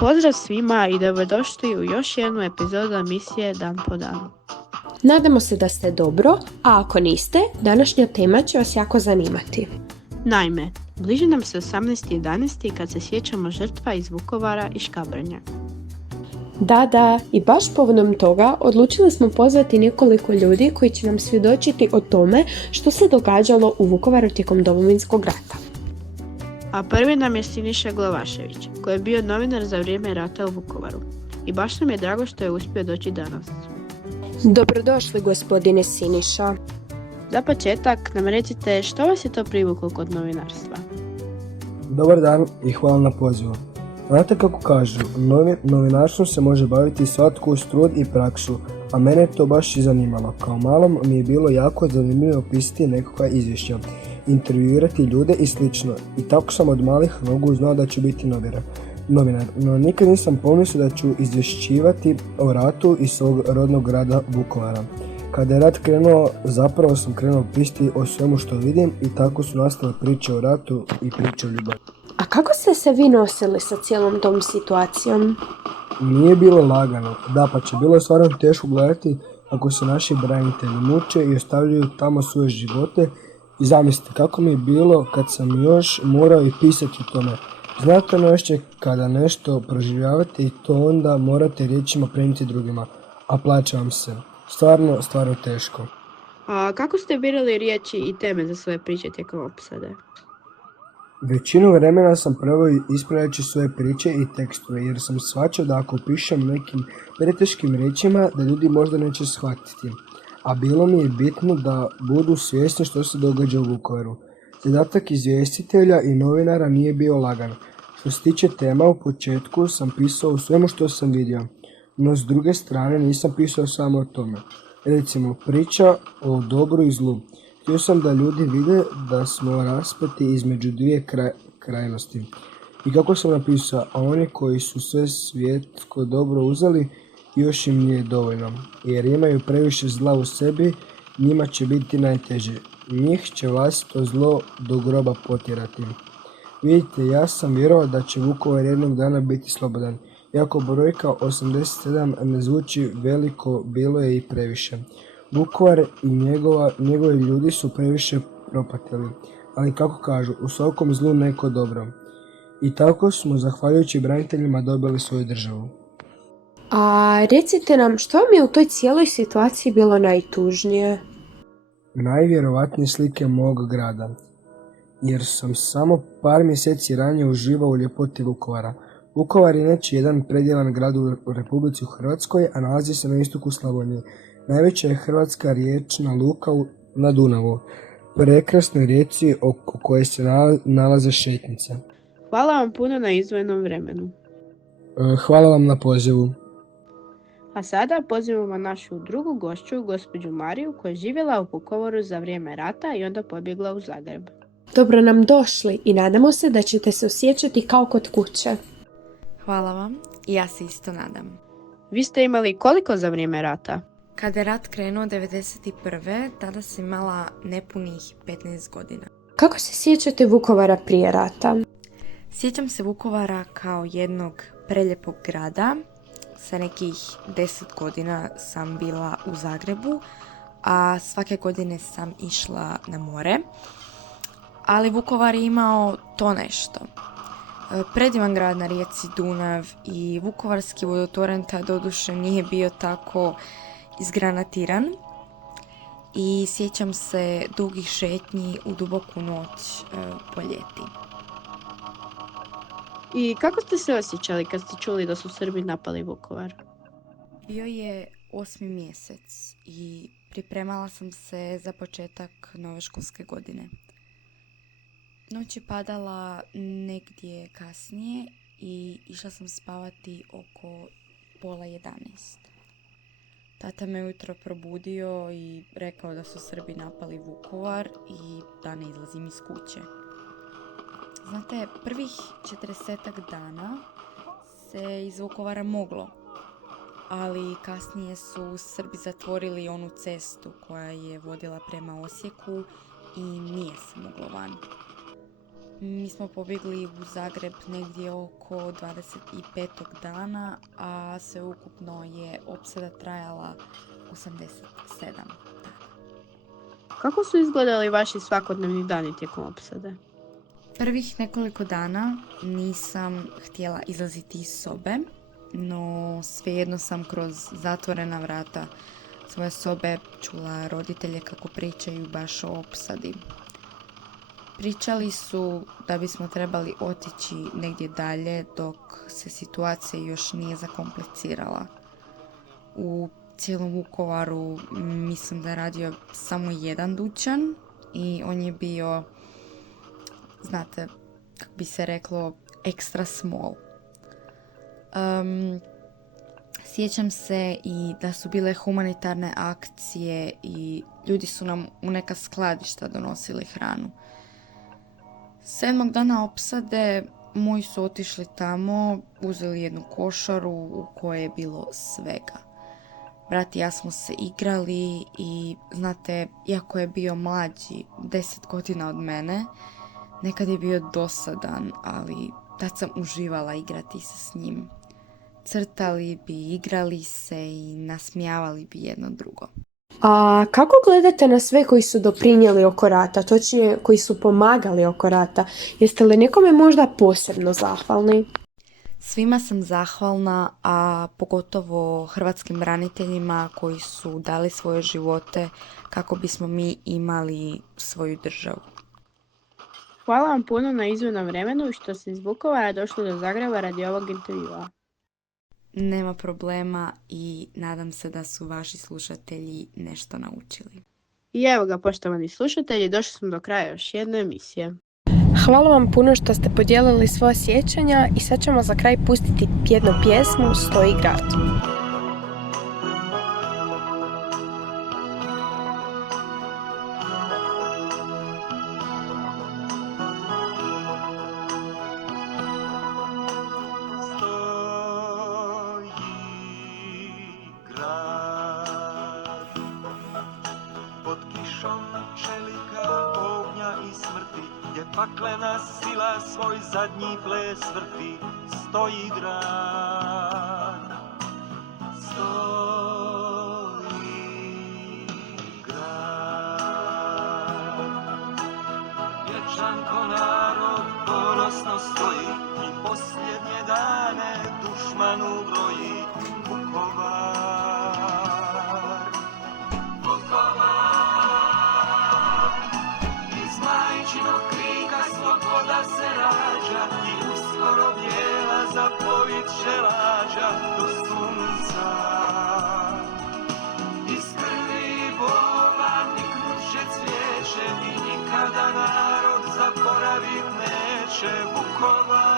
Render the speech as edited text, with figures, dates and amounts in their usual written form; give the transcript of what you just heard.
Pozdrav svima i dobrodošli u još jednu epizodu emisije Dan po dan. Nadamo se da ste dobro, a ako niste, današnja tema će vas jako zanimati. Naime, bliži nam se 18.11. kad se sjećamo žrtva iz Vukovara i Škabrnje. Da, i baš povodom toga odlučili smo pozvati nekoliko ljudi koji će nam svjedočiti o tome što se događalo u Vukovaru tijekom Domovinskog rata. A prvi nam je Siniša Glavašević, koji je bio novinar za vrijeme rata u Vukovaru. I baš nam je drago što je uspio doći danas. Dobrodošli, gospodine Siniša. Za početak nam recite što vas je to privuklo kod novinarstva? Dobar dan i hvala na pozivu. Znate kako kažu, novinarstvom se može baviti svatko uz trud i praksu, a mene je to baš i zanimalo. Kao malom mi je bilo jako zanimljivo pisati nekakva izvješća, intervjuirati ljude i slično. I tako sam od malih nogu znao da ću biti novinar. No nikad nisam pomislio da ću izvješćivati o ratu iz svog rodnog grada Vukovara. Kada je rat krenuo, zapravo sam krenuo pisati o svemu što vidim i tako su nastale priče o ratu i priče o ljubavi. A kako ste se vi nosili sa cijelom tom situacijom? Nije bilo lagano, dapače, bilo je stvarno teško gledati ako se naši branitelji muče i ostavljaju tamo svoje živote i zamislite kako mi je bilo kad sam još morao i pisati o tome. Znate ono još kada nešto proživljavate i to onda morate riječima prenijeti drugima, a plaća vam se. Stvarno teško. A kako ste birali riječi i teme za svoje priče tijekom opsade? Većinu vremena sam proveo ispravljajući svoje priče i tekstove jer sam shvaćao da ako pišem nekim preteškim riječima da ljudi možda neće shvatiti. A bilo mi je bitno da budu svjesni što se događa u Vukovaru. Zadatak izvjestitelja i novinara nije bio lagan. Što se tiče tema, u početku sam pisao o svemu što sam vidio, no s druge strane nisam pisao samo o tome. Recimo, priča o dobru i zlu. Htio sam da ljudi vide da smo raspeti između dvije krajnosti. I kako sam napisao, a oni koji su sve svjetsko dobro uzeli, još im nije dovoljno. Jer imaju previše zla u sebi, njima će biti najteže. Njih će vlastito zlo do groba potjerati. Vidite, ja sam vjerovao da će Vukovar jednog dana biti slobodan. Iako brojka 87 ne zvuči veliko, bilo je i previše. Vukovar i njegovi ljudi su previše propatili, ali kako kažu, u svakom zlu neko dobro. I tako smo, zahvaljujući braniteljima, dobili svoju državu. A recite nam, što vam je u toj cijeloj situaciji bilo najtužnije? Najvjerovatnije slike mog grada, jer sam samo par mjeseci ranije uživao u ljepoti Vukovara. Vukovar je inače jedan predjelan grad u Republici Hrvatskoj, a nalazi se na istoku Slavonije. Najveća je hrvatska riječna luka na Dunavu, prekrasnoj rijeci oko koje se nalaze šetnice. Hvala vam puno na izdvojenom vremenu. Hvala vam na pozivu. A sada pozivamo našu drugu gošću, gospođu Mariju, koja je živjela u Vukovaru za vrijeme rata i onda pobjegla u Zagreb. Dobro nam došli i nadamo se da ćete se osjećati kao kod kuće. Hvala vam, i ja se isto nadam. Vi ste imali koliko za vrijeme rata? Kada je rat krenuo 1991. tada sam imala nepunih 15 godina. Kako se sjećate Vukovara prije rata? Sjećam se Vukovara kao jednog preljepog grada. Sa nekih 10 godina sam bila u Zagrebu, a svake godine sam išla na more. Ali Vukovar je imao to nešto. Predivan grad na rijeci Dunav i vukovarski vodotorrent doduše nije bio tako izgranatiran. I sjećam se dugih šetnji u duboku noć po ljeti. I kako ste se osjećali kad ste čuli da su Srbi napali Vukovar? Bio je 8. mjesec i pripremala sam se za početak nove školske godine. Noć je padala negdje kasnije i išla sam spavati oko 10:30. Tata me ujutro probudio i rekao da su Srbi napali Vukovar i da ne izlazim iz kuće. Znate, prvih 40 dana se iz Vukovara moglo, ali kasnije su Srbi zatvorili onu cestu koja je vodila prema Osijeku i nije se moglo van. Mi smo pobjegli u Zagreb negdje oko 25. dana, a sveukupno je opsada trajala 87 dana. Kako su izgledali vaši svakodnevni dani tijekom opsade? Prvih nekoliko dana nisam htjela izlaziti iz sobe, no svejedno sam kroz zatvorena vrata svoje sobe čula roditelje kako pričaju baš o opsadi. Pričali su da bismo trebali otići negdje dalje dok se situacija još nije zakomplicirala. U cijelom Vukovaru mislim da je radio samo jedan dućan i on je bio, znate, kako bi se reklo, extra small. Sjećam se i da su bile humanitarne akcije i ljudi su nam u neka skladišta donosili hranu. 7. dana opsade moji su otišli tamo, uzeli jednu košaru u kojoj je bilo svega. Brat i ja smo se igrali i, znate, iako je bio mlađi, 10 godina od mene, nekad je bio dosadan, ali tad sam uživala igrati se s njim. Crtali bi, igrali se i nasmijavali bi jedno drugo. A kako gledate na sve koji su doprinijeli oko rata, točnije koji su pomagali oko rata? Jeste li nekome možda posebno zahvalni? Svima sam zahvalna, a pogotovo hrvatskim braniteljima koji su dali svoje živote kako bismo mi imali svoju državu. Hvala vam puno na izdvojenom vremenu što ste iz Vukovara došli do Zagreba radi ovog intervjua. Nema problema i nadam se da su vaši slušatelji nešto naučili. I evo ga, poštovani slušatelji, došli smo do kraja još jedne emisije. Hvala vam puno što ste podijelili svoje sjećanja i sad ćemo za kraj pustiti jednu pjesmu Stoji grad. Paklena sila svoj zadnji ples vrti, stoji grad, stoji grad. Vječan ko narod ponosno stoji i posljednje dane dušmanu broji. Vukovar, Vukovar, iz majčinog krika sloboda se rađa i uskoro bijela zapovjed će lađa do sunca. Iz krvi bola niknuće cvijeće i nikada narod zaboravit neće Vukovar.